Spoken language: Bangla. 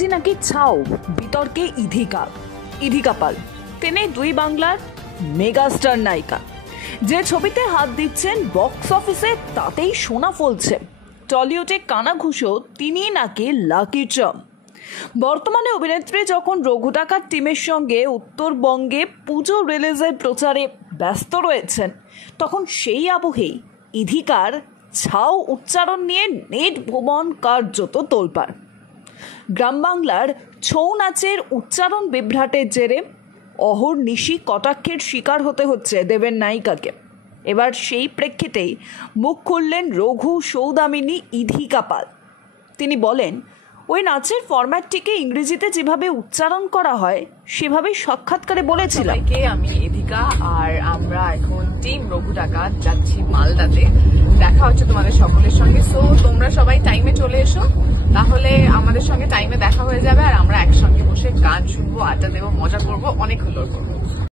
ইংরেজি নাকি ছাও, বিতর্কে ইধিকা পাল। তিনি দুই বাংলার মেগাস্টার নায়িকা। যে ছবিতে হাত দিচ্ছেন বক্স অফিসে তাতেই সোনা ফলছে। টলিউডে কানাঘুষো তিনি নাকি লাকি চার্ম। বর্তমানে অভিনেত্রী যখন রঘু ডাকাত টিমের সঙ্গে উত্তরবঙ্গে পুজো রিলিজের প্রচারে ব্যস্ত রয়েছেন, তখন সেই আবহেই ইধিকার ছাও উচ্চারণ নিয়ে নেট ভুবন কার্যত তোলপাড়। গ্রাম বাংলার ছৌ নাচের উচ্চারণ বিভ্রাটের জেরে অহর্নিশি কটাক্ষের শিকার হতে হচ্ছে দেবের নায়িকাকে। এবার সেই প্রেক্ষিতেই মুখ খুললেন রঘু সৌদামিনী ইধিকা পাল। তিনি বলেন, ওই নাচের ফরম্যাটটিকে ইংরেজিতে যেভাবে উচ্চারণ করা হয় সেভাবেই সাক্ষাৎকারে বলেছিলাম। আমি ইধিকা, আর আমরা এখন টিম রঘু ডাকাত যাচ্ছি মালদাতে। দেখা হচ্ছে তোমাদের সকলের সঙ্গে। সো তোমরা সবাই টাইমে চলে এসো, তাহলে আমাদের সঙ্গে টাইমে দেখা হয়ে যাবে, আর আমরা একসঙ্গে বসে গান শুনবো, আড্ডা দেবো, মজা করবো, অনেক হুল্লোড় করবো।